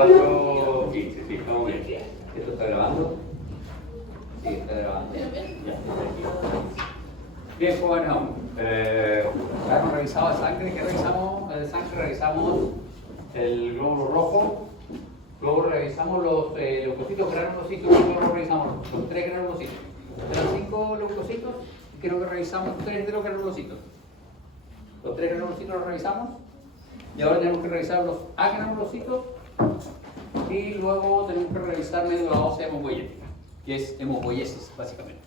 4:15, sí, estamos bien. ¿Esto está grabando? Sí, está grabando. Ya, bien, pues bueno, hemos revisado el sangre. ¿Qué revisamos? El sangre revisamos el glóbulo rojo, luego revisamos los leucocitos, granulocitos, luego revisamos los 3 granulocitos. De los 5 leucocitos, creo que revisamos 3 de los granulocitos. Los 3 granulocitos los revisamos. Y ahora tenemos que revisar los agranulocitos y luego tenemos que revisar médula ósea hematopoyética, que es hematopoiesis, básicamente.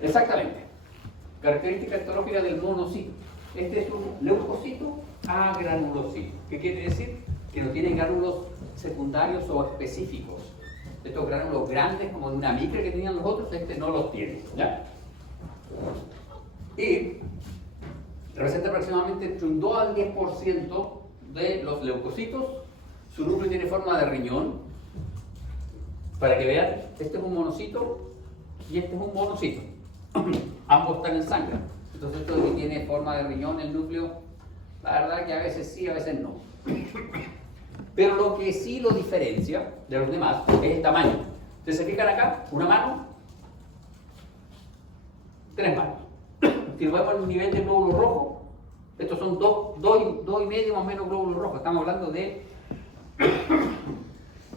Exactamente. Característica histológica del monocito. Este es un leucocito agranulocito. ¿Qué quiere decir? Que no tiene gránulos secundarios o específicos. Estos gránulos grandes, como de una micra que tenían los otros, este no los tiene. ¿Ya? Y representa aproximadamente entre un 2 al 10% de los leucocitos. Su núcleo tiene forma de riñón. Para que vean, este es un monocito y este es un monocito. Ambos están en sangre. Entonces esto de que tiene forma de riñón el núcleo, la verdad que a veces sí, a veces no. Pero lo que sí lo diferencia de los demás es el tamaño. Ustedes se fijan acá, una mano, 3 manos. Si lo vemos en el nivel de glóbulo rojo, estos son 2,5 más o menos glóbulos rojos. Estamos hablando de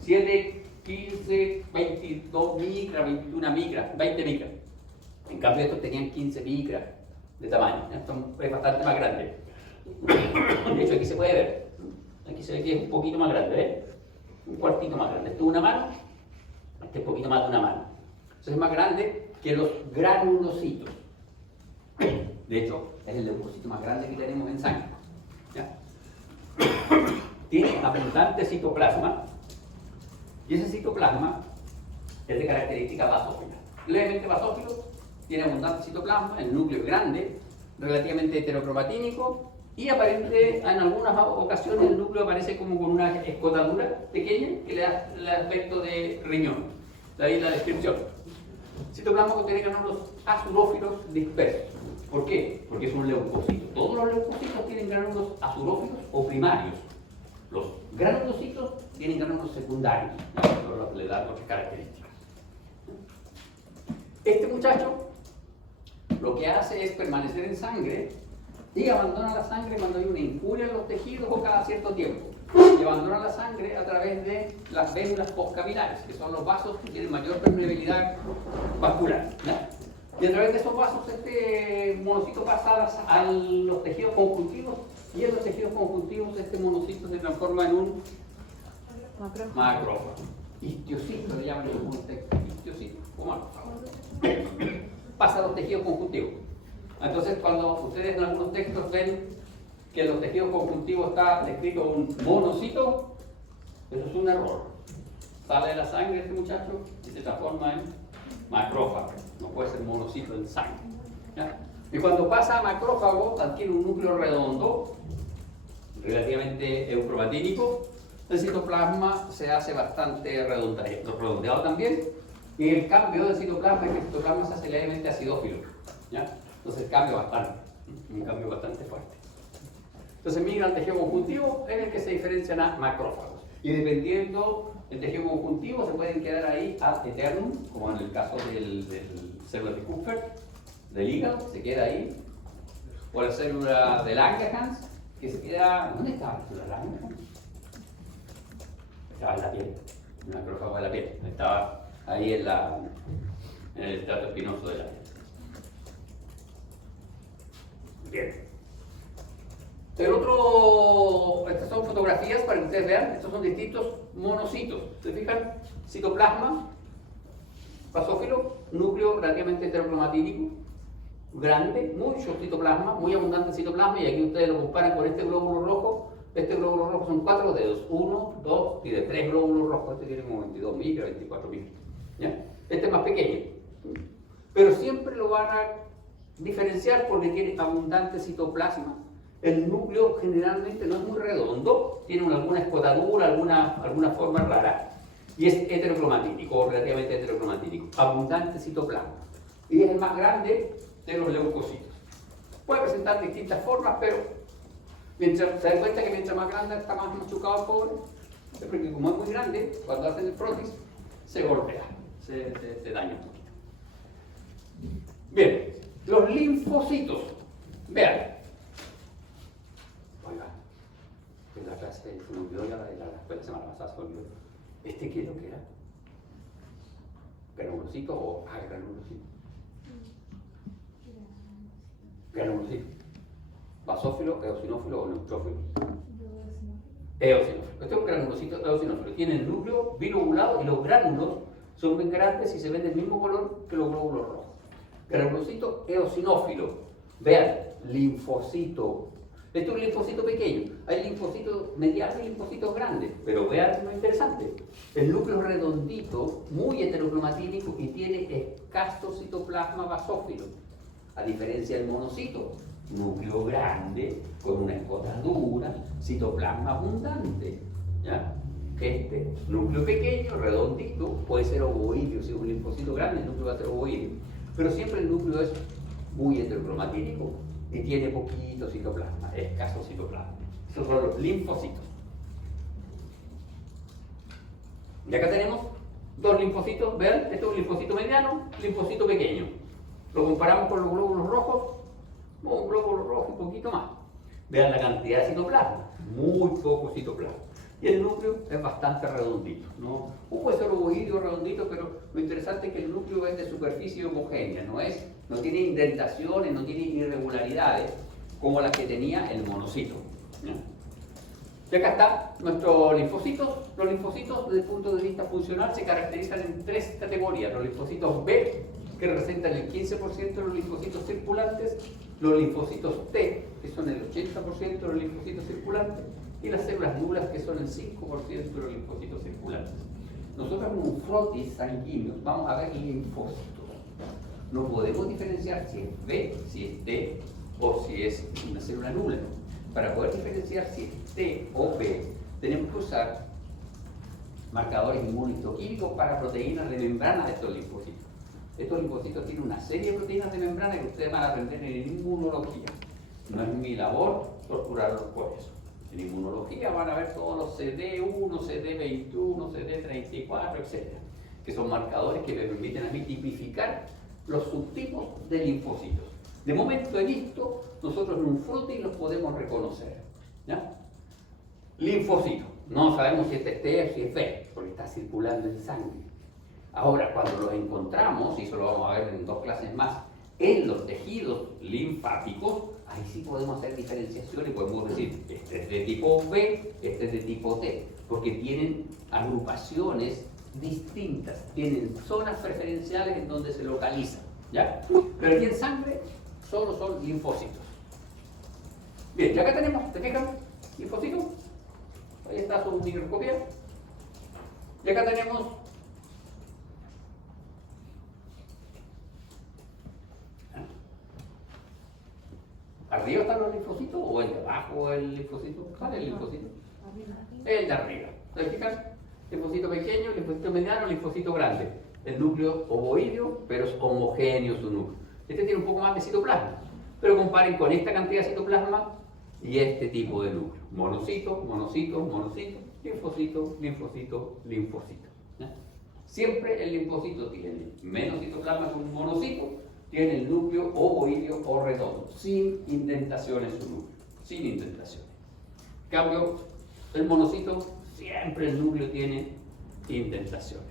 7, 15, 22 micras, 21 micras, 20 micras. En cambio estos tenían 15 micras de tamaño. Esto es bastante más grande. De hecho aquí se puede ver. Aquí se ve que es un poquito más grande, ¿eh? Un cuartito más grande. Esto es una mano, este es un poquito más de una mano. Entonces es más grande que los granulocitos. De hecho, es el leucocito más grande que tenemos en sangre. ¿Ya? Tiene abundante citoplasma y ese citoplasma es de característica basófila. Levemente basófilo, tiene abundante citoplasma, el núcleo es grande, relativamente heterocromatínico y aparente en algunas ocasiones el núcleo aparece como con una escotadura pequeña que le da el aspecto de riñón. De ahí la descripción. Citoplasma contiene gránulos azurófilos dispersos. ¿Por qué? Porque es un leucocito. Todos los leucocitos tienen gránulos azurófilos o primarios. Los granulocitos tienen gránulos secundarios. Eso le da otras características. Este muchacho lo que hace es permanecer en sangre y abandona la sangre cuando hay una injuria en los tejidos o cada cierto tiempo. Y abandona la sangre a través de las vénulas postcapilares, que son los vasos que tienen mayor permeabilidad vascular. ¿Ya? Y a través de esos vasos este monocito pasa a los tejidos conjuntivos y en los tejidos conjuntivos este monocito se transforma en un macrófago. Histiocito le llaman en algunos textos. Histiocito o macrófago. Pasa a los tejidos conjuntivos. Entonces cuando ustedes en algunos textos ven que en los tejidos conjuntivos está descrito un monocito, eso es un error. Sale de la sangre este muchacho y se transforma en macrófago. No puede ser monocito en sangre. ¿Ya? Y cuando pasa a macrófago adquiere un núcleo redondo, relativamente eucromatínico. El citoplasma se hace bastante redondeado también. Y el cambio del citoplasma es que el citoplasma se hace levemente acidófilo. ¿Ya? Entonces cambia bastante. Un cambio bastante fuerte. Entonces migra al tejido conjuntivo en el que se diferencian a macrófagos. Y dependiendo del tejido conjuntivo se pueden quedar ahí ad eternum, como en el caso del célula de Kupffer, del hígado, se queda ahí. O la célula de Langerhans, que se queda... ¿Dónde estaba la célula de Langerhans? Estaba en la piel, el macrófago de la piel. Estaba ahí en el estrato espinoso de la piel. Bien. El otro, estas son fotografías para que ustedes vean, estos son distintos monocitos. ¿Se fijan? Citoplasma, basófilo, núcleo relativamente heterocromatínico, grande, mucho citoplasma, muy abundante citoplasma, y aquí ustedes lo comparan con este glóbulo rojo. Este glóbulo rojo son 4 dedos, 1, 2, tiene 3 glóbulos rojos, este tiene como 22 micras, 24 micras. ¿Ya? Este es más pequeño, pero siempre lo van a diferenciar porque tiene abundante citoplasma. El núcleo generalmente no es muy redondo, tiene alguna escotadura, alguna forma rara, y es heterocromatínico, o relativamente heterocromatínico, abundante citoplasma. Y es el más grande de los leucocitos. Puede presentar distintas formas, pero se dan cuenta que mientras más grande está más machucado el pobre, Porque como es muy grande, cuando hacen el frotis, se golpea, se daña un poquito. Bien, los linfocitos. Vean. Oiga, en la clase se me olvidó, la escuela semana pasada se olvidó. ¿Este qué es lo que era? ¿Granulocito o agranulocito? Granulocito. ¿Basófilo, eosinófilo o neutrófilo? Eosinófilo. Este es un granulocito eosinófilo. Tiene el núcleo bilobulado y los gránulos son muy grandes y se ven del mismo color que los glóbulos rojos. Granulocito eosinófilo. Vean, linfocito. Este es un linfocito pequeño. Hay linfocitos medianos y linfocitos grandes. Pero vean lo interesante. El núcleo es redondito, muy heterocromatínico y tiene escaso citoplasma basófilo. A diferencia del monocito, núcleo grande, con una escotadura, citoplasma abundante. ¿Ya? Este núcleo pequeño, redondito, puede ser ovoideo. Si es un linfocito grande, el núcleo va a ser ovoideo. Pero siempre el núcleo es muy heterocromatínico y tiene poquito citoplasma, escaso citoplasma. Esos son los linfocitos. Y acá tenemos dos linfocitos. Vean, este es un linfocito mediano, linfocito pequeño. Lo comparamos con los glóbulos rojos, un glóbulo rojo un poquito más. Vean la cantidad de citoplasma, muy poco citoplasma. Y el núcleo es bastante redondito, ¿no? Puede ser ovoideo redondito, pero lo interesante es que el núcleo es de superficie homogénea, no tiene indentaciones, no tiene irregularidades como las que tenía el monocito, ¿no? Y acá está nuestros linfocitos. Los linfocitos, desde el punto de vista funcional, se caracterizan en tres categorías. Los linfocitos B, que representan el 15% de los linfocitos circulantes, los linfocitos T, que son el 80% de los linfocitos circulantes, y las células nulas, que son el 5% de los linfocitos circulantes. Nosotros en un frotis sanguíneo vamos a ver linfocitos. No podemos diferenciar si es B, si es T o si es una célula nula. Para poder diferenciar si es T o B, tenemos que usar marcadores inmunohistoquímicos para proteínas de membrana de estos linfocitos. Estos linfocitos tienen una serie de proteínas de membrana que ustedes van a aprender en inmunología. No es mi labor torturarlos por eso. En inmunología van a ver todos los CD1, CD21, CD34, etc. Que son marcadores que me permiten a mí tipificar los subtipos de linfocitos. De momento he visto, nosotros en un frotis los podemos reconocer. ¿Ya? Linfocito. No sabemos si este es T o si es B, porque está circulando en sangre. Ahora, cuando los encontramos, y eso lo vamos a ver en 2 clases más, en los tejidos linfáticos, ahí sí podemos hacer diferenciación y podemos decir, este es de tipo B, este es de tipo T, porque tienen agrupaciones distintas, tienen zonas preferenciales en donde se localizan, ¿ya? Pero aquí en sangre solo son linfocitos. Bien, y acá tenemos, ¿te fijan? Linfocitos. Ahí está su microscopía. Y acá tenemos ¿arriba están los linfocitos o el de abajo el linfocito? ¿Cuál es el linfocito? El de arriba. ¿Se fijan? Linfocito pequeño, linfocito mediano, linfocito grande. El núcleo ovoideo, pero es homogéneo su núcleo. Este tiene un poco más de citoplasma. Pero comparen con esta cantidad de citoplasma y este tipo de núcleo. Monocito, monocito, monocito, linfocito, linfocito, linfocito. ¿Ya? Siempre el linfocito tiene menos citoplasma que un monocito, tiene el núcleo ovoideo o redondo, sin indentación en su núcleo, sin indentación. En cambio, el monocito, siempre el núcleo tiene indentaciones.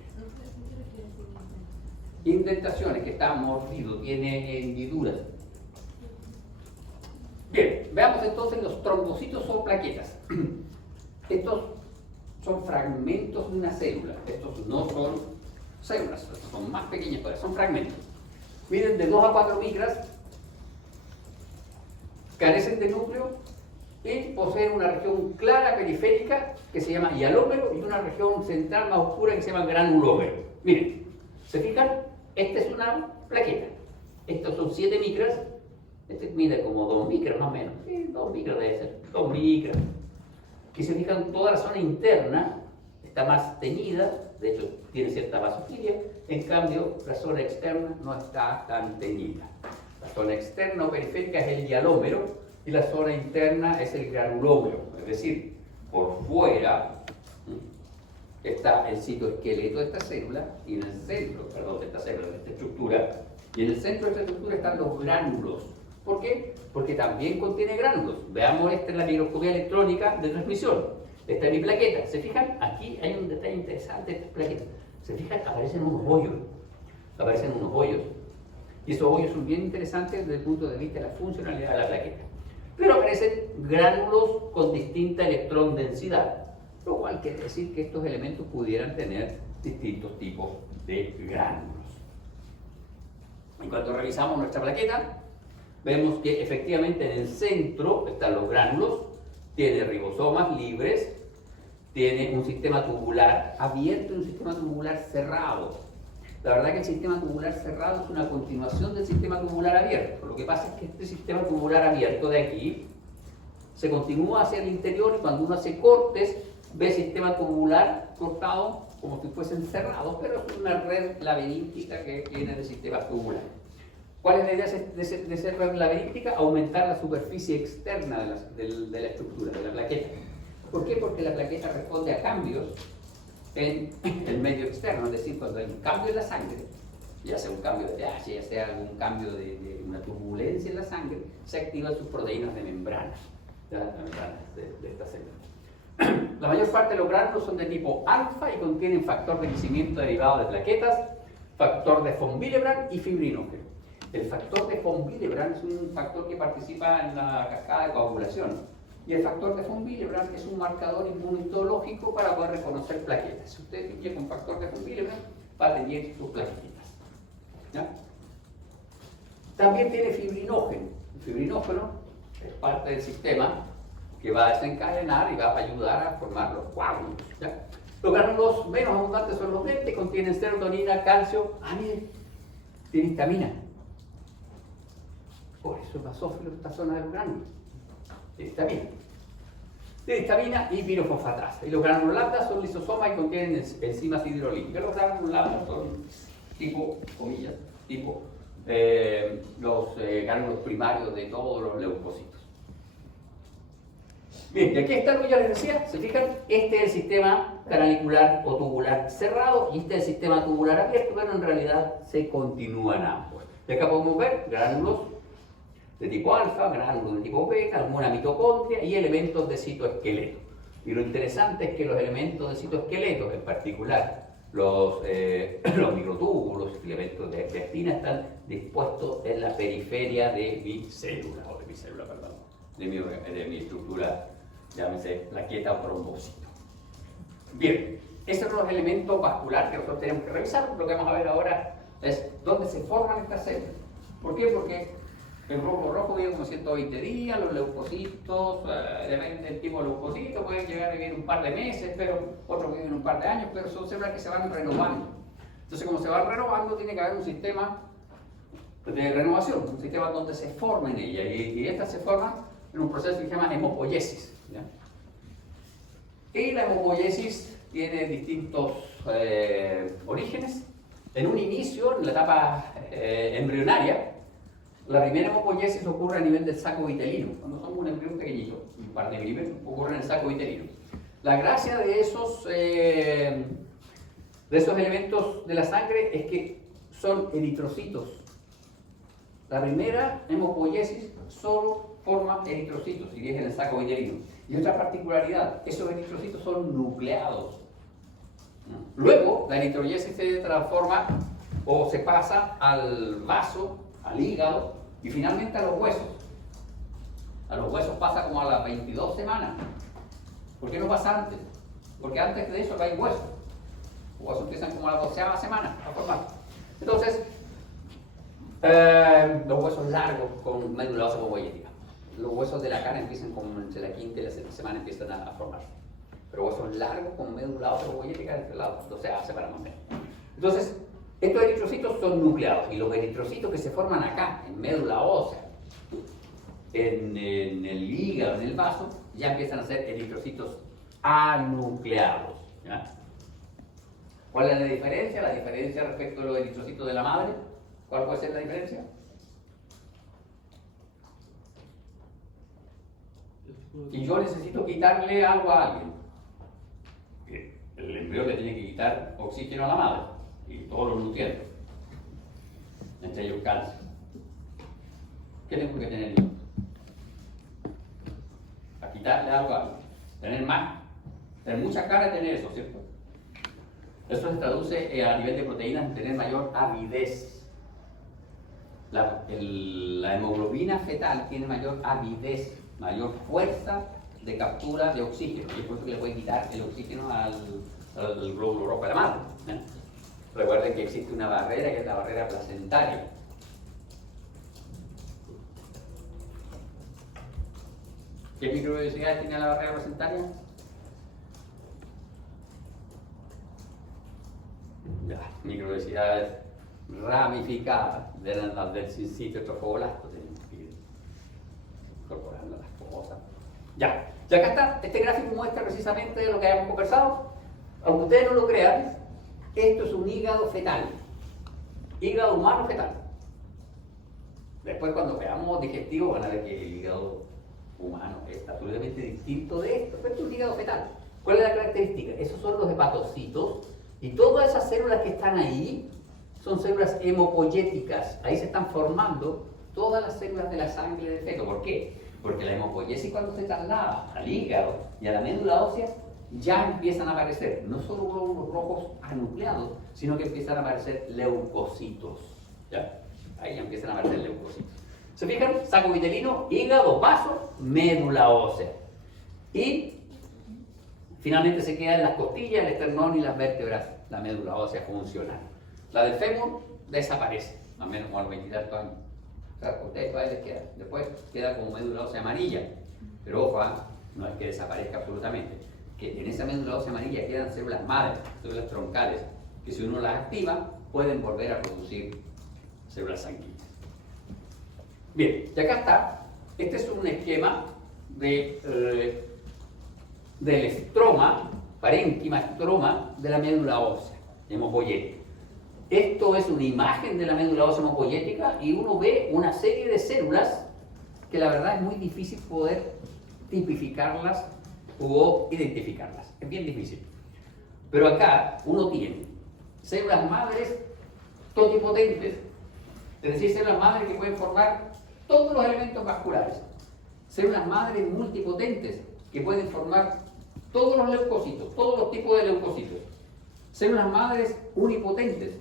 Indentaciones, que está mordido, tiene hendiduras. Bien, veamos entonces los trombocitos o plaquetas. Estos son fragmentos de una célula. Estos no son células, son más pequeñas, pero son fragmentos. Miden de 2 a 4 micras, carecen de núcleo y poseen una región clara periférica que se llama hialómero y una región central más oscura que se llama granulómero. Miren, ¿se fijan? Esta es una plaqueta. Estos son 7 micras. Este mide como 2 micras más o menos. Sí, 2 micras debe ser. 2 micras. Que se fijan, toda la zona interna está más teñida. De hecho, tiene cierta vasofilia. En cambio, la zona externa no está tan teñida. La zona externa o periférica es el hialómero y la zona interna es el granulómero. Es decir, por fuera está el citoesqueleto de esta célula, y en el centro, perdón, de esta célula, de esta estructura, y en el centro de esta estructura están los gránulos. ¿Por qué? Porque también contiene gránulos. Veamos esta es la microscopía electrónica de transmisión. Esta es mi plaqueta. ¿Se fijan? Aquí hay un detalle interesante de estas plaquetas. ¿Se fijan? Aparecen unos hoyos. Aparecen unos hoyos. Y esos hoyos son bien interesantes desde el punto de vista de la funcionalidad de la plaqueta. Pero aparecen gránulos con distinta electrón densidad, lo cual quiere decir que estos elementos pudieran tener distintos tipos de gránulos. En cuanto revisamos nuestra plaqueta, vemos que efectivamente en el centro están los gránulos, tiene ribosomas libres, tiene un sistema tubular abierto y un sistema tubular cerrado. La verdad que el sistema tubular cerrado es una continuación del sistema tubular abierto. Lo que pasa es que este sistema tubular abierto de aquí se continúa hacia el interior y cuando uno hace cortes ve el sistema tubular cortado como si fuesen cerrados, pero es una red laberíntica que viene del sistema tubular. ¿Cuál es la idea de esa red laberíntica? Aumentar la superficie externa de la estructura, de la plaqueta. ¿Por qué? Porque la plaqueta responde a cambios en el medio externo, es decir, cuando hay un cambio en la sangre, ya sea un cambio de pH, ya sea algún cambio de una turbulencia en la sangre, se activan sus proteínas de membrana, las membranas de esta célula. La mayor parte de los gránulos son de tipo alfa y contienen factor de crecimiento derivado de plaquetas, factor de von Willebrand y fibrinógeno. El factor de von Willebrand es un factor que participa en la cascada de coagulación. Y el factor de von Willebrand es un marcador inmunológico para poder reconocer plaquetas. Si usted tiene con factor de von Willebrand, va a tener sus plaquetitas. ¿Ya? También tiene fibrinógeno. El fibrinógeno es parte del sistema que va a desencadenar y va a ayudar a formar los coágulos. ¿Ya? Los gránulos menos abundantes son los lentes, contienen serotonina, calcio, miren, tiene histamina. Por eso es basófilo esta zona de los gránulos. Tiene histamina y pirofosfatasa. Y los gránulos lambda son lisosomas y contienen enzimas hidrolíticas. Los gránulos lambda son tipo, comillas, tipo los gránulos primarios de todos los leucocitos. Bien, y aquí está lo que ya les decía, se fijan, este es el sistema canalicular o tubular cerrado y este es el sistema tubular abierto, pero en realidad se continúan ambos. Y acá podemos ver gránulos de tipo alfa, gránulos de tipo beta, alguna mitocondria y elementos de citoesqueleto. Y lo interesante es que los elementos de citoesqueleto, en particular los microtúbulos, elementos de espina, están dispuestos en la periferia de mi célula, perdón, de mi estructura, llámese plaqueta o trombocito. Bien, esos son los elementos vasculares que nosotros tenemos que revisar. Lo que vamos a ver ahora es dónde se forman estas células. ¿Por qué? Porque el glóbulo rojo vive como 120 días, los leucocitos, depende del tipo de leucocito, pueden llegar a vivir un par de meses, pero otros viven un par de años, pero son células que se van renovando. Entonces, como se van renovando, tiene que haber un sistema de renovación, un sistema donde se formen ellas, y estas se forman en un proceso que se llama hemopoiesis. ¿Ya? Y la hemopoiesis tiene distintos orígenes. En un inicio, en la etapa embrionaria, la primera hemopoiesis ocurre a nivel del saco vitelino. Cuando somos un embrión pequeñito, un par de milímetros, ocurre en el saco vitelino. La gracia de esos elementos de la sangre es que son eritrocitos. La primera hemopoiesis solo forma eritrocitos, y es en el saco vitelino. Y otra particularidad, esos eritrocitos son nucleados. Luego, la eritropoiesis se transforma o se pasa al vaso, al hígado, y finalmente a los huesos. A los huesos pasa como a las 22 semanas. ¿Por qué no pasa antes? Porque antes de eso no hay huesos. Los huesos empiezan como a la 12ª semana a formar. Entonces, los huesos largos con médula ósea hemopoietica. Los huesos de la cara empiezan como entre la 5ª y la 7ª semana empiezan a formarse. Pero huesos largos con médula ósea hemopoietica entre la 12ª semana más o menos. Entonces, estos eritrocitos son nucleados y los eritrocitos que se forman acá, en médula ósea, en el hígado, en el vaso, ya empiezan a ser eritrocitos anucleados. ¿Ya? ¿Cuál es la diferencia? La diferencia respecto a los eritrocitos de la madre. ¿Cuál puede ser la diferencia? Y yo necesito quitarle algo a alguien. el embrión le tiene que quitar oxígeno a la madre y todos los nutrientes, entre ellos calcio. ¿Qué tengo que tener yo? A quitarle algo a algo. Tener más, tener mucha carne, tener eso, ¿cierto? Eso se traduce a nivel de proteínas en tener mayor avidez. La hemoglobina fetal tiene mayor avidez, mayor fuerza de captura de oxígeno, y es por eso que le puede quitar el oxígeno al glóbulo rojo de la madre. Recuerden que existe una barrera, que es la barrera placentaria. ¿Qué microvellosidades tiene la barrera placentaria? Ya, microvellosidades ramificadas del sitio trofoblasto, tenemos que ir incorporando las cosas. Ya, y acá está, este gráfico muestra precisamente lo que habíamos conversado. Aunque ustedes no lo crean, esto es un hígado fetal, hígado humano fetal. Después cuando veamos digestivo van a ver que el hígado humano es absolutamente distinto de esto, pero esto es un hígado fetal. ¿Cuál es la característica? Esos son los hepatocitos, y todas esas células que están ahí son células hemopoyéticas. Ahí se están formando todas las células de la sangre del feto. ¿Por qué? Porque la hemopoiesis, cuando se traslada al hígado y a la médula ósea, ya empiezan a aparecer no solo glóbulos rojos anucleados, sino que empiezan a aparecer leucocitos. ¿Ya? Ahí ya empiezan a aparecer leucocitos. ¿Se fijan? Saco vitelino, hígado, vaso, médula ósea. Y finalmente se quedan las costillas, el esternón y las vértebras, la médula ósea funcional. La del fémur desaparece, más o menos como a los 20 y tantos años. O sea, ustedes todavía les queda. Después queda como médula ósea amarilla. Pero ojo, no es que desaparezca absolutamente. Que en esa médula ósea amarilla quedan células madres, células troncales, que si uno las activa, pueden volver a producir células sanguíneas. Bien, y acá está. Este es un esquema del estroma, parénquima, estroma de la médula ósea hemopoyética. Esto es una imagen de la médula ósea hemopoyética y uno ve una serie de células que la verdad es muy difícil poder tipificarlas o identificarlas. Es bien difícil. Pero acá uno tiene células madres totipotentes, es decir, células madres que pueden formar todos los elementos vasculares. Células madres multipotentes que pueden formar todos los leucocitos, todos los tipos de leucocitos. Células madres unipotentes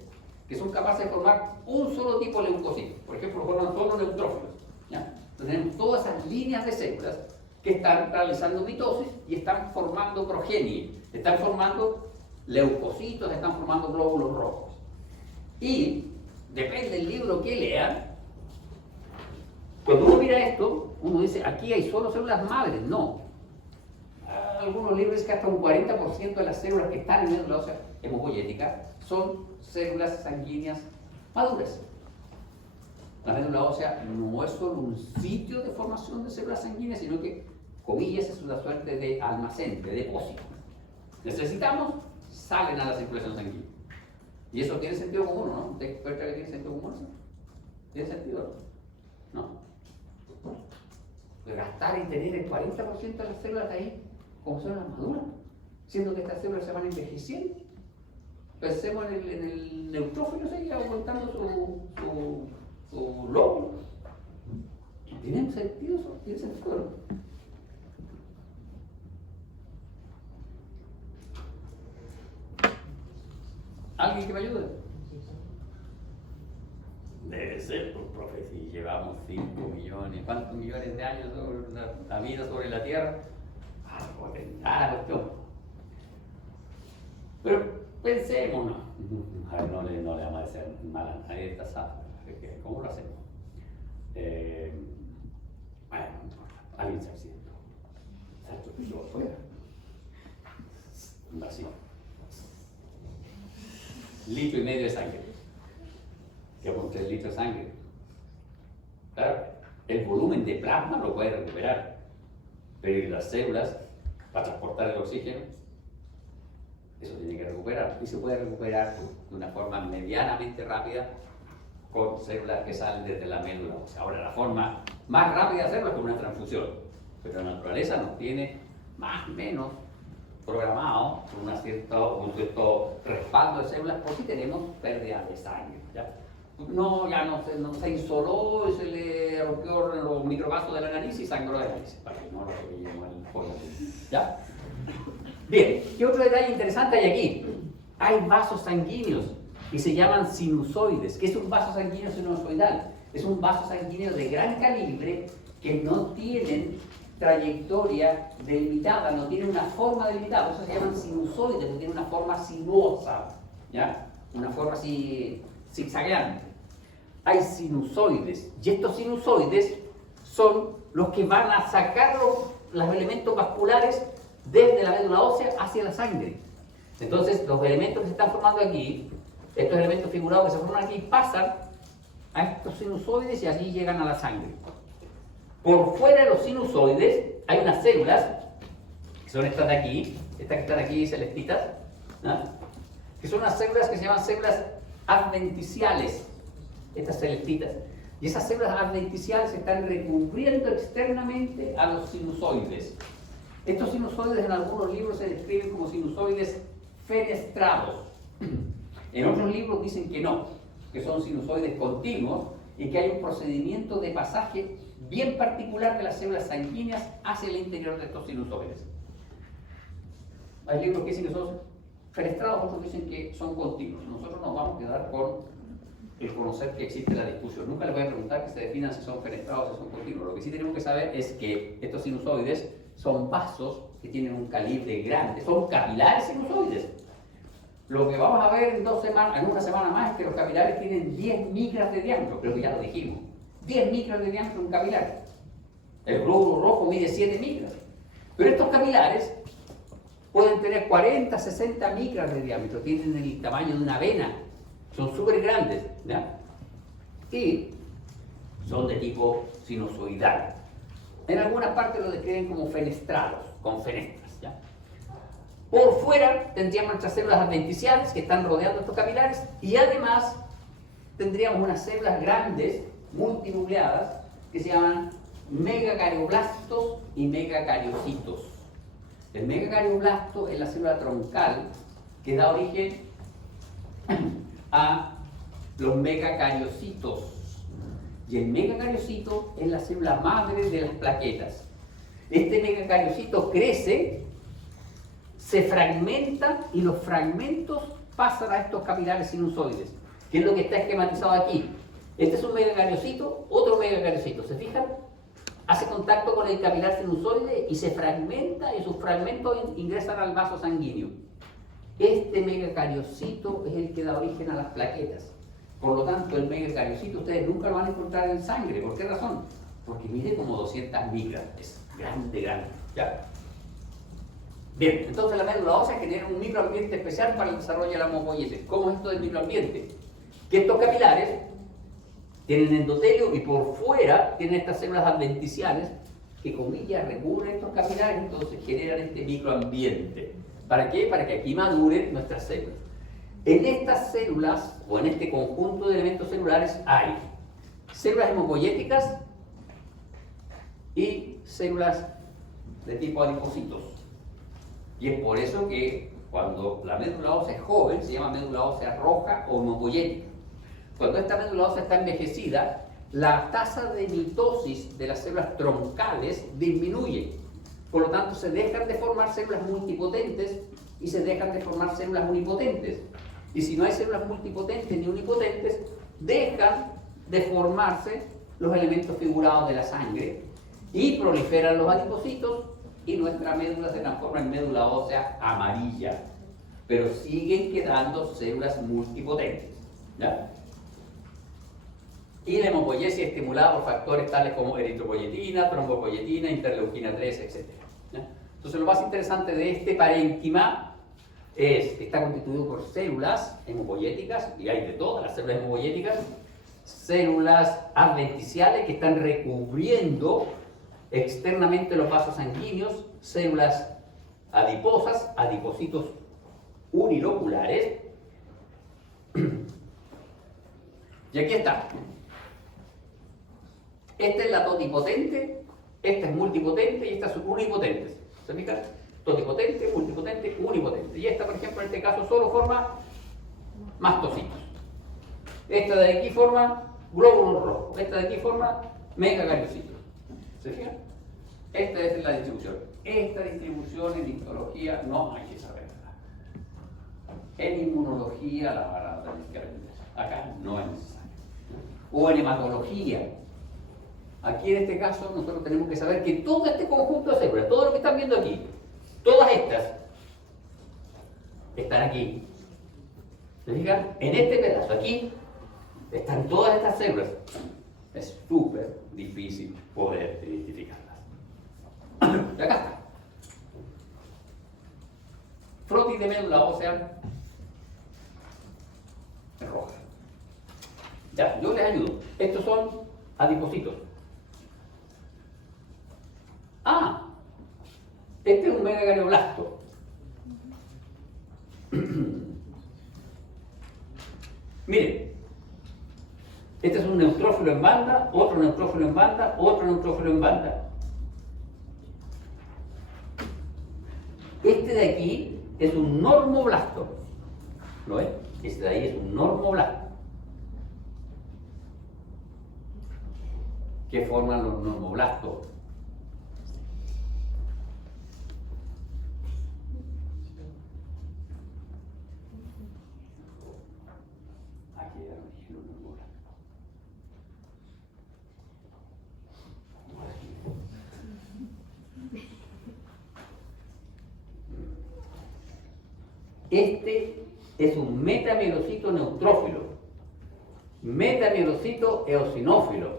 que son capaces de formar un solo tipo de leucocito. Por ejemplo, forman solo neutrófilos. ¿Ya? Entonces tenemos todas esas líneas de células que están realizando mitosis y están formando progenie, están formando leucocitos, están formando glóbulos rojos. Y depende del libro que lean, cuando uno mira esto, uno dice, aquí hay solo células madres. No. Algunos libros dicen que hasta un 40% de las células que están en médula ósea hemopoyética son células sanguíneas maduras. La médula ósea no es solo un sitio de formación de células sanguíneas, sino que, comillas, es una suerte de almacén, de depósito. Necesitamos, salen a la circulación sanguínea. Y eso tiene sentido común, ¿no? ¿Usted cree que tiene sentido común eso? ¿Tiene sentido? No. Gastar y tener el 40% de las células ahí como células maduras, siendo que estas células se van envejeciendo. Pensemos en el neutrófilo, sigue aumentando su lóbulo. ¿Tiene sentido eso? ¿Tiene sentido? ¿Alguien que me ayude? Debe ser, pues, profe, si llevamos 5 millones, ¿cuántos millones de años sobre la vida sobre la Tierra? La cuestión. Pero pensémonos. A ver, no le vamos a hacer mal a nadie esta sala. ¿Cómo lo hacemos? Bueno, alguien se accidentó. Salto piso afuera. Un vacío. 1,5 litros de sangre. Que con 3 litros de sangre. Claro, el volumen de plasma lo puede recuperar. Pero las células, para transportar el oxígeno, eso tiene que recuperar. Y se puede recuperar de una forma medianamente rápida con células que salen desde la médula ósea. Ahora, la forma más rápida de hacerlo es con una transfusión. Pero la naturaleza nos tiene más o menos programados con un cierto respaldo de células por si tenemos pérdida de sangre. ¿Ya? No, ya no se insoló, se le rompió los microvasos de la nariz y sangró de la nariz, para que no lo lleguemos al pollo. ¿Ya? Bien, ¿qué otro detalle interesante hay aquí? Hay vasos sanguíneos y se llaman sinusoides. ¿Qué es un vaso sanguíneo sinusoidal? Es un vaso sanguíneo de gran calibre que no tienen trayectoria delimitada, no tienen una forma delimitada, por eso se llaman sinusoides, no tienen una forma sinuosa, ¿ya? Una forma así zigzagueante. Hay sinusoides, y estos sinusoides son los que van a sacar los elementos vasculares desde la médula ósea hacia la sangre. Entonces, los elementos que se están formando aquí, estos elementos figurados que se forman aquí, pasan a estos sinusoides y allí llegan a la sangre. Por fuera de los sinusoides hay unas células, que son estas de aquí, estas que están aquí celestitas, ¿no? Que son unas células que se llaman células adventiciales, estas celestitas. Y esas células adventiciales están recubriendo externamente a los sinusoides. Estos sinusoides en algunos libros se describen como sinusoides fenestrados. En otros libros dicen que no, que son sinusoides continuos y que hay un procedimiento de pasaje bien particular de las células sanguíneas hacia el interior de estos sinusoides. Hay libros que dicen que son fenestrados, otros dicen que son continuos. Nosotros nos vamos a quedar con el conocer que existe la discusión. Nunca les voy a preguntar que se definan si son fenestrados o si son continuos. Lo que sí tenemos que saber es que estos sinusoides son vasos que tienen un calibre grande, son capilares sinusoides. Lo que vamos a ver en una semana más es que los capilares tienen 10 micras de diámetro, creo que ya lo dijimos. 10 micras de diámetro un capilar. El glóbulo rojo mide 7 micras. Pero estos capilares pueden tener 40, 60 micras de diámetro, tienen el tamaño de una vena, son súper grandes, ¿ya? Y son de tipo sinusoidal. En algunas partes lo describen como fenestrados, con fenestras, ¿ya? Por fuera tendríamos nuestras células adventiciales que están rodeando estos capilares y además tendríamos unas células grandes, multinucleadas, que se llaman megacardioblastos y megacariocitos. El megacardioblasto es la célula troncal que da origen a los megacariocitos. Y el megacariocito es la célula madre de las plaquetas. Este megacariocito crece, se fragmenta y los fragmentos pasan a estos capilares sinusoides, que es lo que está esquematizado aquí. Este es un megacariocito, otro megacariocito. ¿Se fijan? Hace contacto con el capilar sinusoide y se fragmenta y sus fragmentos ingresan al vaso sanguíneo. Este megacariocito es el que da origen a las plaquetas. Por lo tanto, el megacariocito ustedes nunca lo van a encontrar en sangre. ¿Por qué razón? Porque mide como 200 micras. Es grande, grande. ¿Ya? Bien, entonces la médula ósea genera un microambiente especial para el desarrollo de la homopoiesis. ¿Cómo es esto del microambiente? Que estos capilares tienen endotelio y por fuera tienen estas células adventiciales que, comillas, recubren estos capilares, entonces generan este microambiente. ¿Para qué? Para que aquí maduren nuestras células. En estas células, o en este conjunto de elementos celulares, hay células hemopoyéticas y células de tipo adipocitos. Y es por eso que cuando la médula ósea es joven, se llama médula ósea roja o hemopoyética. Cuando esta médula ósea está envejecida, la tasa de mitosis de las células troncales disminuye. Por lo tanto, se dejan de formar células multipotentes y se dejan de formar células unipotentes. Y si no hay células multipotentes ni unipotentes, dejan de formarse los elementos figurados de la sangre y proliferan los adipocitos y nuestra médula se transforma en médula ósea amarilla. Pero siguen quedando células multipotentes, ¿ya? Y la hemopoiesis estimulada por factores tales como eritropoyetina, trombopoyetina, interleuquina 3, etc. ¿Ya? Entonces lo más interesante de este parénquima es que está constituido por células hemopoyéticas, y hay de todas las células hemopoyéticas, células adventiciales que están recubriendo externamente los vasos sanguíneos, células adiposas, adipocitos uniloculares. Y aquí está. Esta es la totipotente, esta es multipotente y esta es unipotente. ¿Se fijan? totipotente, multipotente, unipotente. Y esta, por ejemplo, en este caso solo forma mastocitos. Esta de aquí forma glóbulos rojos. Esta de aquí forma megacariocitos. ¿Se fijan? Esta es la distribución. Esta distribución en histología no hay que saberla. En inmunología la van a tener que aprender. Acá no es necesario. O en hematología. Aquí en este caso nosotros tenemos que saber que todo este conjunto de células, todo lo que están viendo aquí, todas estas, están aquí. ¿Se fijan? En este pedazo, aquí, están todas estas células. Es súper difícil poder identificarlas. Y acá está. Frotis de médula ósea roja. Ya, yo les ayudo. Estos son adipocitos. Ah, este es un megakardioblasto. Miren, este es un neutrófilo en banda, otro neutrófilo en banda, otro neutrófilo en banda. Este de aquí es un normoblasto. ¿Lo ven? Este de ahí es un normoblasto. ¿Qué forman los normoblastos? Aquí era origen los normoblastos. Este es un metamielocito neutrófilo, metamielocito eosinófilo.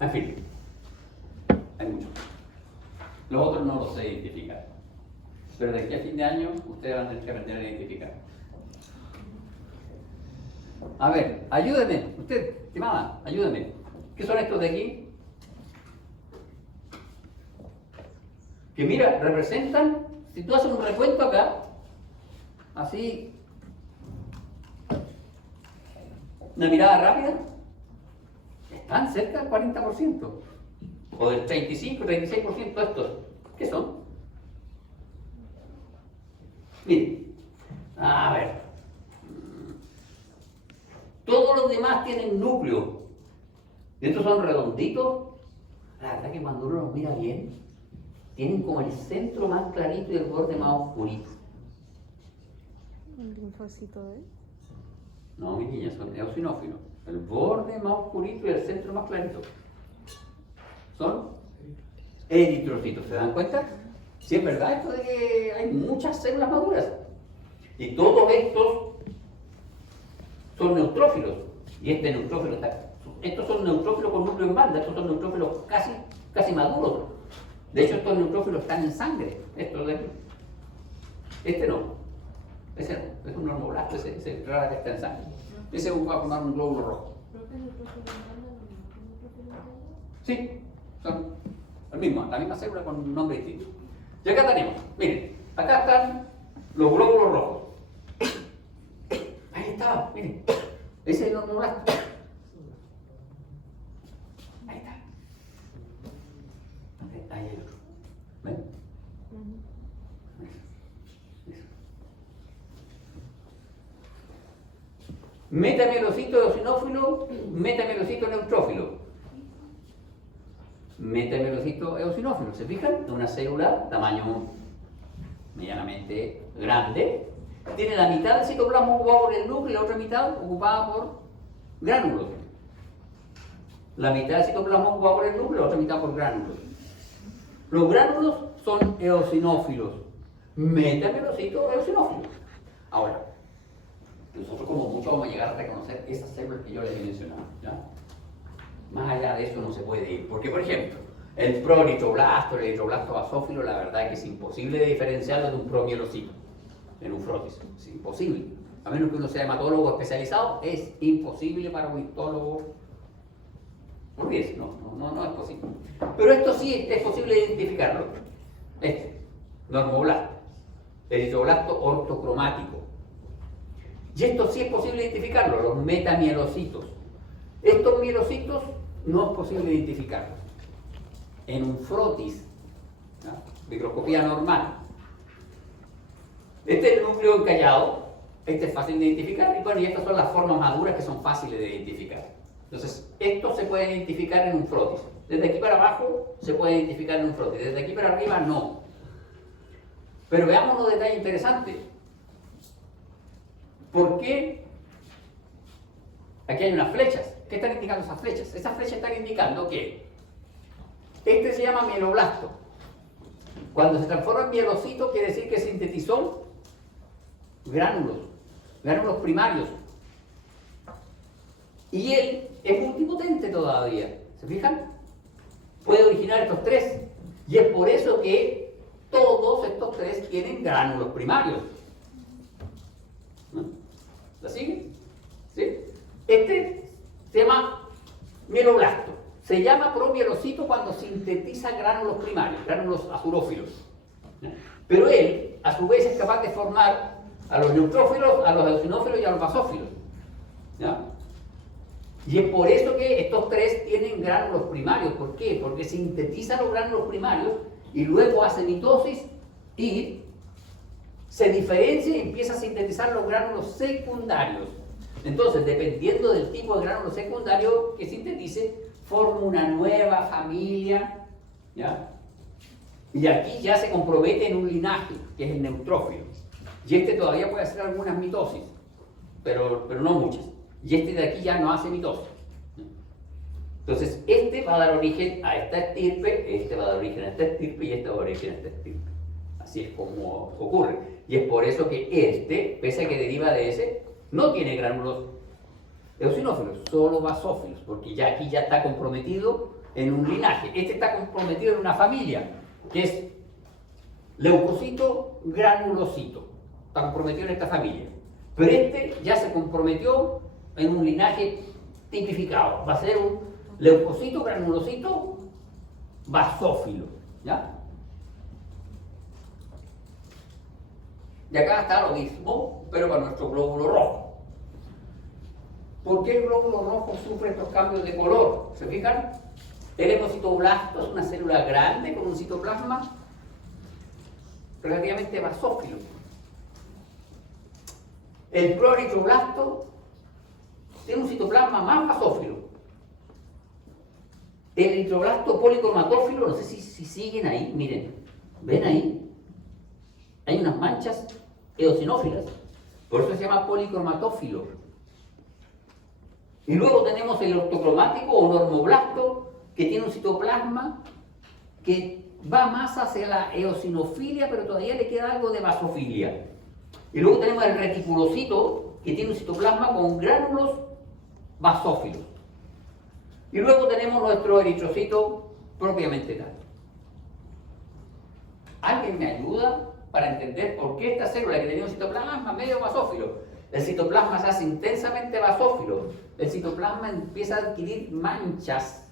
En fin, hay muchos. Los otros no los sé identificar. Pero de aquí a fin de año ustedes van a tener que aprender a identificar. A ver, ayúdenme. Usted, estimada, ayúdenme. ¿Qué son estos de aquí? Que mira, representan, si tú haces un recuento acá, así, una mirada rápida, están cerca del 40%, o del 35, 36% de estos. ¿Qué son? Miren, a ver, todos los demás tienen núcleo. Estos son redonditos. La verdad que cuando uno los mira bien, tienen como el centro más clarito y el borde más oscurito. ¿Un linfocito de? No, mi niña, son eosinófilos. El borde más oscurito y el centro más clarito. Son eritrocitos. ¿Se dan cuenta? Sí, es verdad esto de que hay muchas células maduras. Y todos estos son neutrófilos. Y este neutrófilo está. Estos son neutrófilos con núcleo en banda. Estos son neutrófilos casi maduros. De hecho, estos neutrófilos están en sangre. Estos de aquí. Este no. Ese no. Es un normoblasto. Ese rara que está en sangre. Ese va a formar un glóbulo rojo. Sí, son la misma célula con un nombre distinto. Y acá tenemos, miren, acá están los glóbulos rojos. Ahí está, miren. Ese es el normoblasto. Ahí está. Ahí hay otro. ¿Ven? Eso. Metamielocito eosinófilo, metamielocito neutrófilo. Metamielocito eosinófilo, ¿se fijan? Es una célula tamaño medianamente grande. Tiene la mitad del citoplasma ocupado por el núcleo y la otra mitad ocupada por gránulos. La mitad del citoplasma ocupado por el núcleo y la otra mitad por gránulos. Los gránulos son eosinófilos. Metamielocito eosinófilo. Ahora, nosotros como mucho vamos a llegar a reconocer esas células que yo les he mencionado, ¿ya? Más allá de eso no se puede ir, porque por ejemplo, el proeritroblasto, el eritroblasto basófilo, la verdad es que es imposible de diferenciarlo de un promielocito en un frotis, es imposible. A menos que uno sea hematólogo especializado, es imposible para un histólogo. Olvídese, no es posible. Pero esto sí es posible identificarlo. Este, normoblasto, eritroblasto ortocromático. Y esto sí es posible identificarlo, los metamielocitos. Estos mielocitos no es posible identificarlos. En un frotis, ¿ya? Microscopía normal. Este es el núcleo encallado, este es fácil de identificar, y bueno, y estas son las formas maduras que son fáciles de identificar. Entonces, esto se puede identificar en un frotis. Desde aquí para abajo se puede identificar en un frotis, desde aquí para arriba no. Pero veamos un detalle interesante. ¿Por qué? Aquí hay unas flechas. ¿Qué están indicando esas flechas? Esas flechas están indicando que este se llama mieloblasto. Cuando se transforma en mielocito quiere decir que sintetizó gránulos primarios. Y él es multipotente todavía. ¿Se fijan? Puede originar estos tres. Y es por eso que todos estos tres tienen gránulos primarios. ¿No? ¿La siguen? ¿Sí? Este se llama mieloblasto. Se llama promielocito cuando sintetiza gránulos primarios, gránulos azurófilos. Pero él, a su vez, es capaz de formar a los neutrófilos, a los eosinófilos y a los basófilos. ¿Ya? Y es por eso que estos tres tienen gránulos primarios. ¿Por qué? Porque sintetizan los gránulos primarios y luego hace mitosis y se diferencia y empieza a sintetizar los gránulos secundarios. Entonces, dependiendo del tipo de gránulo secundario que sintetice, forma una nueva familia, ¿ya? Y aquí ya se compromete en un linaje, que es el neutrófilo. Y este todavía puede hacer algunas mitosis, pero no muchas. Y este de aquí ya no hace mitosis. Entonces, este va a dar origen a esta estirpe, este va a dar origen a esta estirpe y este va a dar origen a esta estirpe. Así es como ocurre. Y es por eso que este, pese a que deriva de ese, no tiene gránulos eosinófilos, solo basófilos, porque ya aquí ya está comprometido en un linaje. Este está comprometido en una familia, que es leucocito granulocito. Está comprometido en esta familia. Pero este ya se comprometió en un linaje tipificado. Va a ser un leucocito granulocito basófilo. ¿Ya? Y acá está lo mismo, pero para nuestro glóbulo rojo. ¿Por qué el glóbulo rojo sufre estos cambios de color? ¿Se fijan? El hemocitoblasto es una célula grande con un citoplasma relativamente basófilo. El cloritroblasto tiene un citoplasma más basófilo. El eritroblasto policromatófilo, no sé si siguen ahí, miren, ¿ven ahí? Hay unas manchas eosinófilas, por eso se llama policromatófilo. Y luego tenemos el ortocromático o normoblasto, que tiene un citoplasma que va más hacia la eosinofilia, pero todavía le queda algo de basofilia. Y luego tenemos el reticulocito, que tiene un citoplasma con gránulos basófilos. Y luego tenemos nuestro eritrocito propiamente tal. ¿Alguien me ayuda para entender por qué esta célula que tenía un citoplasma medio basófilo? El citoplasma se hace intensamente basófilo. El citoplasma empieza a adquirir manchas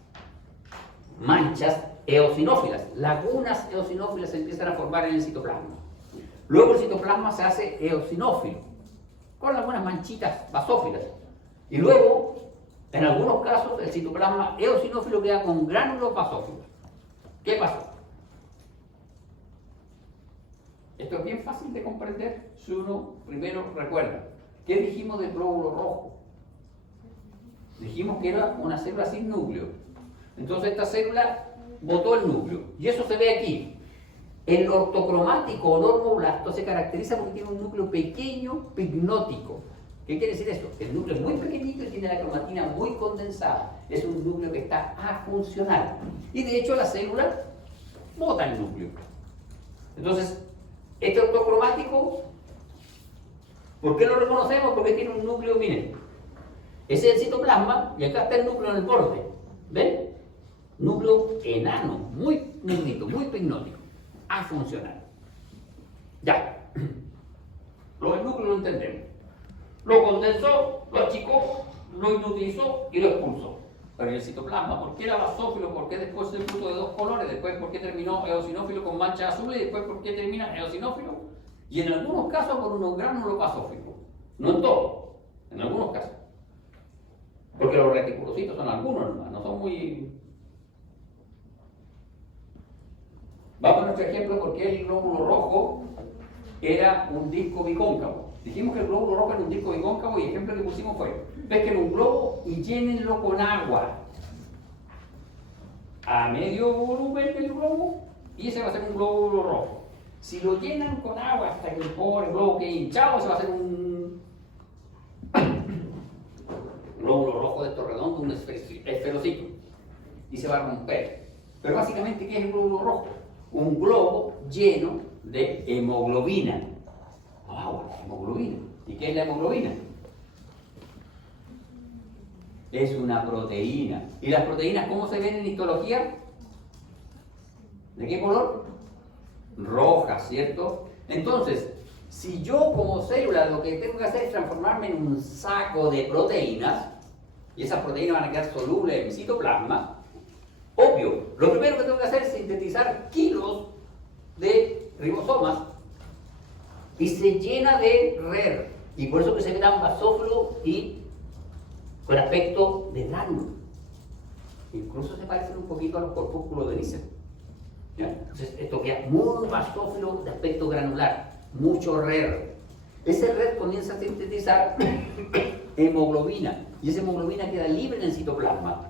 eosinófilas. Lagunas eosinófilas se empiezan a formar en el citoplasma. Luego el citoplasma se hace eosinófilo, con algunas manchitas basófilas. Y luego, en algunos casos, el citoplasma eosinófilo queda con gránulos basófilos. ¿Qué pasó? Esto es bien fácil de comprender si uno primero recuerda. ¿Qué dijimos del glóbulo rojo? Dijimos que era una célula sin núcleo. Entonces esta célula botó el núcleo. Y eso se ve aquí. El ortocromático o normoblasto se caracteriza porque tiene un núcleo pequeño, pignótico. ¿Qué quiere decir esto? El núcleo es muy pequeñito y tiene la cromatina muy condensada. Es un núcleo que está afuncional. Y de hecho la célula bota el núcleo. Entonces, este ortocromático, ¿por qué lo reconocemos? Porque tiene un núcleo, miren, ese es el citoplasma y acá está el núcleo en el borde. ¿Ven? Núcleo enano, muy negrito, muy pignótico, afuncional. Ya. Lo del núcleo lo entendemos. Lo condensó, lo achicó, lo inutilizó y lo expulsó. Pero el citoplasma, ¿por qué era basófilo? ¿Por qué después se puso de dos colores? Después, ¿por qué terminó eosinófilo con manchas azules? Y después, ¿por qué termina eosinófilo? Y en algunos casos con unos gránulos basófilos. No en todos, en algunos casos. Porque los reticulocitos son algunos nomás, no son muy... Vamos a nuestro ejemplo porque el glóbulo rojo era un disco bicóncavo. Dijimos que el glóbulo rojo era un disco bicóncavo y el ejemplo que pusimos fue, pesquen un globo y llénenlo con agua a medio volumen del globo y ese va a ser un glóbulo rojo. Si lo llenan con agua hasta que el pobre globo quede hinchado, se va a hacer un glóbulo rojo de estos redondos, un esferocito, y se va a romper. Pero básicamente, ¿qué es el glóbulo rojo? Un globo lleno de hemoglobina. Agua, hemoglobina. ¿Y qué es la hemoglobina? Es una proteína. ¿Y las proteínas cómo se ven en histología? ¿De qué color? Roja, ¿cierto? Entonces, si yo como célula lo que tengo que hacer es transformarme en un saco de proteínas, y esas proteínas van a quedar solubles en mi citoplasma, obvio, lo primero que tengo que hacer es sintetizar kilos de ribosomas y se llena de RER, y por eso que se ve tan basófilo y con aspecto de gránulo. Incluso se parecen un poquito a los corpúsculos de Nissen. ¿Ya? Entonces esto queda muy basófilo de aspecto granular, mucho RER. Ese RER comienza a sintetizar hemoglobina y esa hemoglobina queda libre en el citoplasma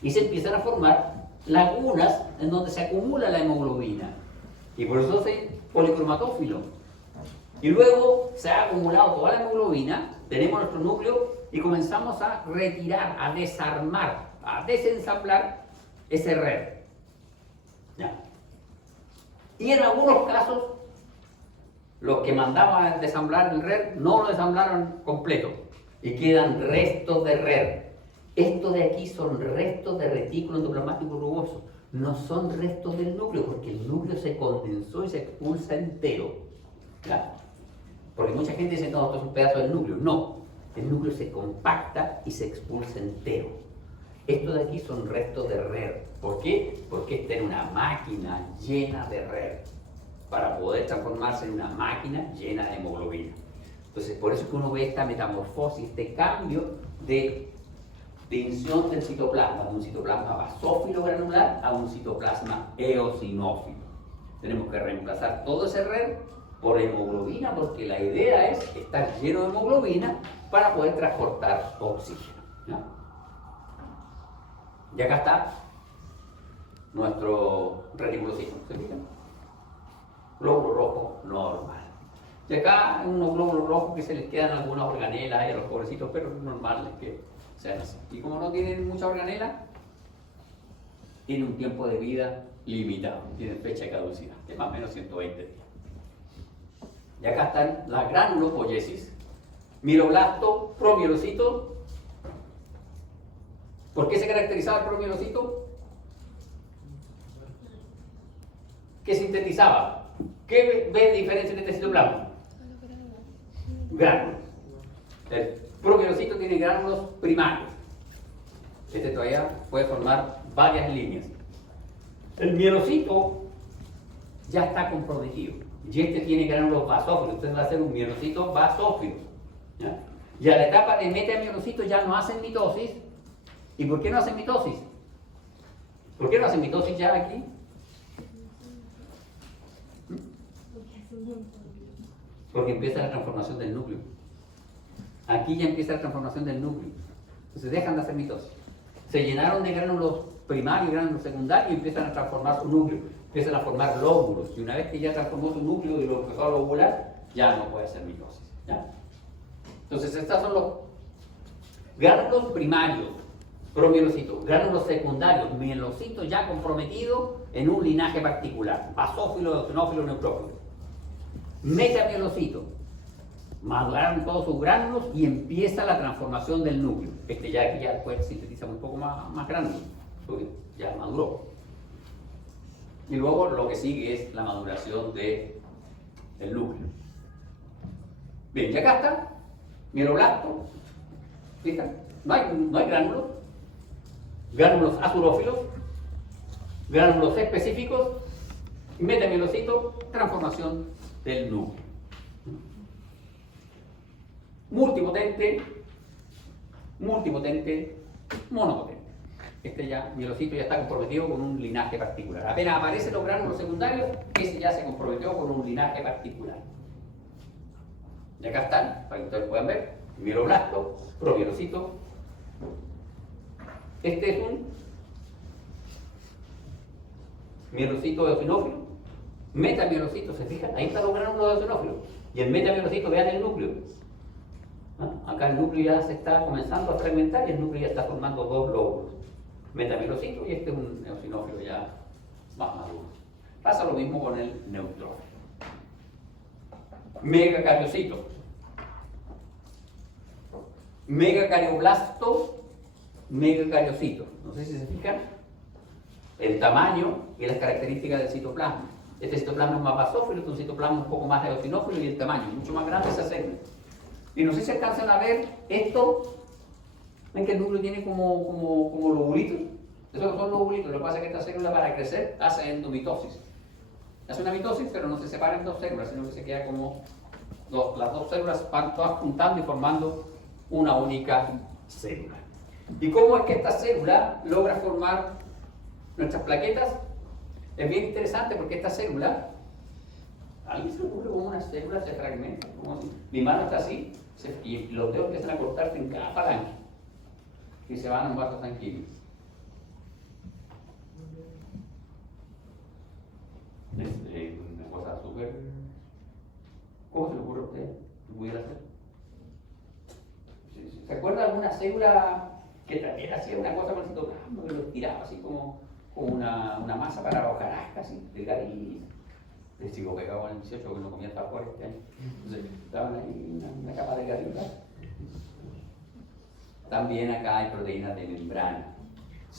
y se empiezan a formar lagunas en donde se acumula la hemoglobina y por eso se policromatófilo. Y luego se ha acumulado toda la hemoglobina, tenemos nuestro núcleo y comenzamos a retirar, a desarmar, a desensamblar ese RER. ¿Ya? Y en algunos casos, los que mandaban desamblar el RER no lo desamblaron completo y quedan restos de RER. Esto de aquí son restos de retículo endoplasmático rugoso, no son restos del núcleo, porque el núcleo se condensó y se expulsa entero. ¿Ya? Porque mucha gente dice, no, esto es un pedazo del núcleo. No, el núcleo se compacta y se expulsa entero. Esto de aquí son restos de RER. ¿Por qué? Porque esta era una máquina llena de RER para poder transformarse en una máquina llena de hemoglobina. Entonces, por eso que uno ve esta metamorfosis, este cambio de tinción del citoplasma, de un citoplasma basófilo granular a un citoplasma eosinófilo. Tenemos que reemplazar todo ese RER por hemoglobina, porque la idea es estar lleno de hemoglobina para poder transportar oxígeno. ¿No? Y acá está nuestro reticulocito, ¿se fijan? Glóbulo rojo normal. Y acá hay unos glóbulos rojos que se les quedan algunas organelas ahí a los pobrecitos, pero es normal que sean así. Y como no tienen mucha organela, tienen un tiempo de vida limitado, tienen fecha de caducidad, de más o menos 120 días. Y acá están las granulopoiesis, mieloblasto, promielocito. ¿Por qué se caracterizaba el promielocito? ¿Qué sintetizaba? ¿Qué ve de diferencia en este citoplasma? Gránulos. El promielocito tiene gránulos primarios. Este todavía puede formar varias líneas. El mielocito ya está comprometido. Y este tiene gránulos basófilos. Entonces va a ser un mielocito basófilo. ¿Ya? Y a la etapa de metamielocito ya no hacen mitosis. ¿Y por qué no hacen mitosis? ¿Por qué no hacen mitosis ya aquí? Porque empieza la transformación del núcleo. Aquí ya empieza la transformación del núcleo. Entonces dejan de hacer mitosis. Se llenaron de gránulos primarios y gránulos secundarios y empiezan a transformar su núcleo. Empiezan a formar lóbulos. Y una vez que ya transformó su núcleo y lo empezó a lobular, ya no puede hacer mitosis. ¿Ya? Entonces estos son los gránulos primarios, promielocitos, gránulos secundarios, mielocitos ya comprometidos en un linaje particular, basófilo, eosinófilo, neutrófilo. Metamielocito, maduraron todos sus gránulos y empieza la transformación del núcleo. Este ya aquí ya después sintetiza un poco más gránulos, porque ya maduró. Y luego lo que sigue es la maduración del núcleo. Bien, y acá está, mieloblasto, fíjate, no hay gránulos, gránulos azurófilos, gránulos específicos, metamielocito, transformación del núcleo. Multipotente, monopotente. este ya, mielocito ya está comprometido con un linaje particular. Apenas aparecen los gránulos secundarios, ese ya se comprometió con un linaje particular. Y acá están, para que ustedes puedan ver, mieloblasto, promielocito. Este es un mielocito eosinófilo, metamielocito, ¿se fijan? Ahí están los gránulos eosinófilos. Y el metamielocito, vean el núcleo. ¿Ah? Acá el núcleo ya se está comenzando a fragmentar y el núcleo ya está formando dos lóbulos. Metamielocito y este es un eosinófilo ya más maduro. Pasa lo mismo con el neutrófilo. Megacariocito. Megacarioplasto, megacariocito. No sé si se fijan el tamaño y las características del citoplasma. Este citoplasma es más basófilo, este es un citoplasma un poco más eosinófilo y el tamaño mucho más grande esa célula. Y no sé si alcanzan a ver esto. ¿Ven que el núcleo tiene como lobulitos? Esos son lobulitos. Lo que pasa es que esta célula para crecer hace endomitosis. Hace una mitosis, pero no se separan dos células, sino que se queda como las dos células van todas juntando y formando una única célula. ¿Y cómo es que esta célula logra formar nuestras plaquetas? Es bien interesante porque esta célula, ¿a alguien se le ocurre cómo una célula se fragmenta? Mi mano está así y los dedos empiezan a cortarse en cada falange y se van a un vaso sanguíneo. Es una cosa súper... ¿Cómo se le ocurre a usted que pudiera hacer? ¿Se acuerda de alguna célula que también hacía una cosa con el citoplasma, que lo tiraba así como una masa para la hojarasca, así, delgadita? Les sigo pegado en el 18 que no comía alfajor este año. Entonces, estaban ahí una capa delgadita. También acá hay proteínas de membrana.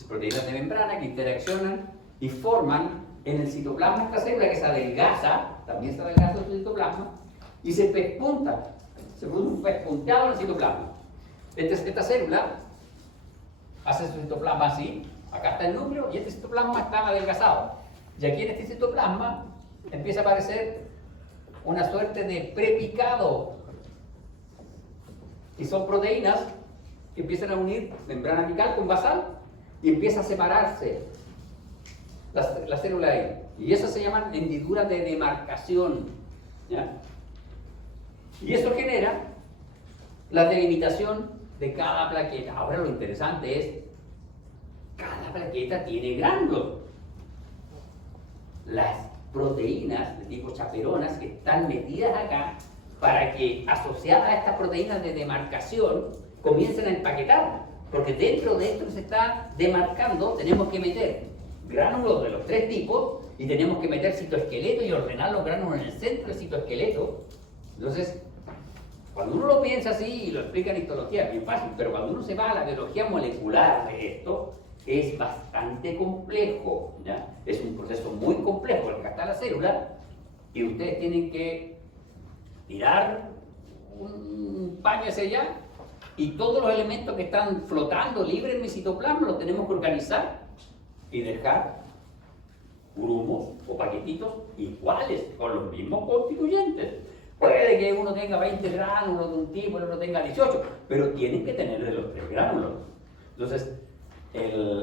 Proteínas de membrana que interaccionan y forman en el citoplasma esta célula que se adelgaza, también se adelgaza el citoplasma, y se pespunta. Se produce un pespunteado en el citoplasma. Esta célula hace su citoplasma así, acá está el núcleo y este citoplasma está adelgazado. Y aquí en este citoplasma empieza a aparecer una suerte de prepicado. Y son proteínas que empiezan a unir membrana apical con basal y empieza a separarse la célula ahí. Y esas se llaman hendiduras de demarcación. ¿Ya? Y eso genera la delimitación de cada plaqueta. Ahora lo interesante es, cada plaqueta tiene gránulos. Las proteínas de tipo chaperonas que están metidas acá para que, asociadas a estas proteínas de demarcación, comiencen a empaquetar. Porque dentro de esto que se está demarcando tenemos que meter gránulos de los tres tipos y tenemos que meter citoesqueleto y ordenar los gránulos en el centro del citoesqueleto. Entonces, cuando uno lo piensa así y lo explica en histología, es bien fácil, pero cuando uno se va a la biología molecular de esto, es bastante complejo, ¿ya? Es un proceso muy complejo, el que está la célula, y ustedes tienen que tirar un paño hacia allá, y todos los elementos que están flotando libres en mi citoplasma los tenemos que organizar y dejar grumos o paquetitos iguales, con los mismos constituyentes. Puede que uno tenga 20 gránulos de un tipo, el otro tenga 18, pero tienen que tener de los 3 gránulos. Entonces,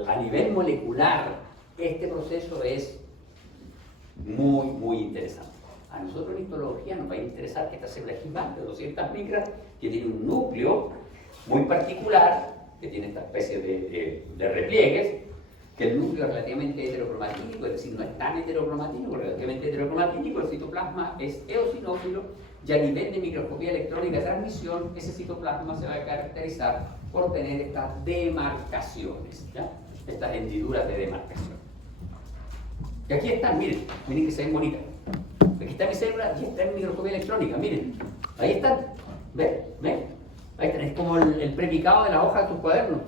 a nivel molecular, este proceso es muy, muy interesante. A nosotros en histología nos va a interesar que esta célula es gigante de 200 micras, que tiene un núcleo muy particular, que tiene esta especie de repliegues, que el núcleo es relativamente heterocromatínico, es decir, no es tan heterocromatínico, relativamente heterocromatínico, el citoplasma es eosinófilo, y a nivel de microscopía electrónica de transmisión, ese citoplasma se va a caracterizar por tener estas demarcaciones, ¿ya? Estas hendiduras de demarcación. Y aquí están, miren que se ven bonitas. Aquí está mi célula y está en microscopía electrónica, miren, ahí están, ¿ven? Ahí están, es como el prepicado de la hoja de tus cuadernos.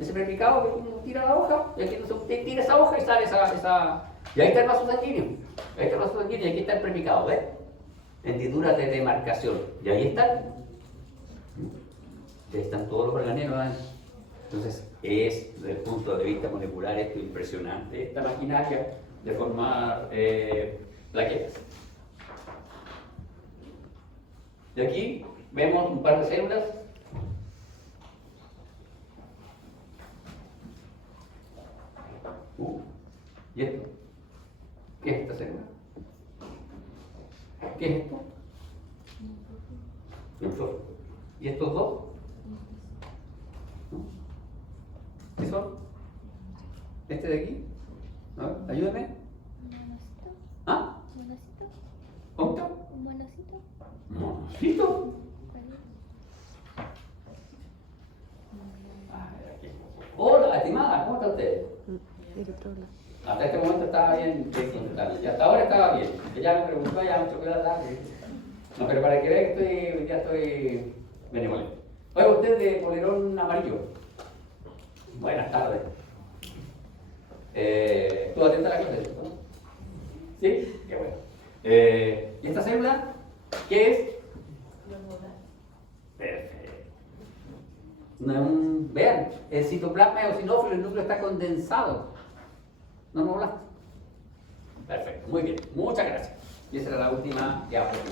Ese prepicado que uno tira la hoja, y aquí usted tira esa hoja y sale esa... Y ahí está el vaso sanguíneo. Ahí está el vaso sanguíneo y aquí está el prepicado, ¿ves? Hendiduras de demarcación. Y ahí están. Y ahí están todos los organelos. Entonces, es, desde el punto de vista molecular, esto impresionante. Esta maquinaria de formar plaquetas. Y aquí vemos un par de células. Neutrófilo. ¿Y estos dos? ¿No? ¿Qué son? ¿Este de aquí? A ver, ayúdame. Un monocito. ¿Ah? Monocito. ¿Monto? Un monocito. ¿Monocito? ¿Cuál es? Hola, estimada, ¿cómo está usted? El otro lado. Hasta este momento estaba bien de contestarle. Y hasta ahora estaba bien. Ella me preguntó, ya mucho cuidado darle. No, pero para que vea que ya estoy benevolente. Oiga, usted de polerón amarillo. Buenas tardes. ¿Estuvo atenta a la clase? ¿No? ¿Sí? Qué bueno. ¿Y esta célula? ¿Qué es? Perfecto. Vean, el citoplasma eosinófilo, el núcleo está condensado. ¿No me hablaste? Perfecto, muy bien. Muchas gracias. Y esa era la última diapositiva.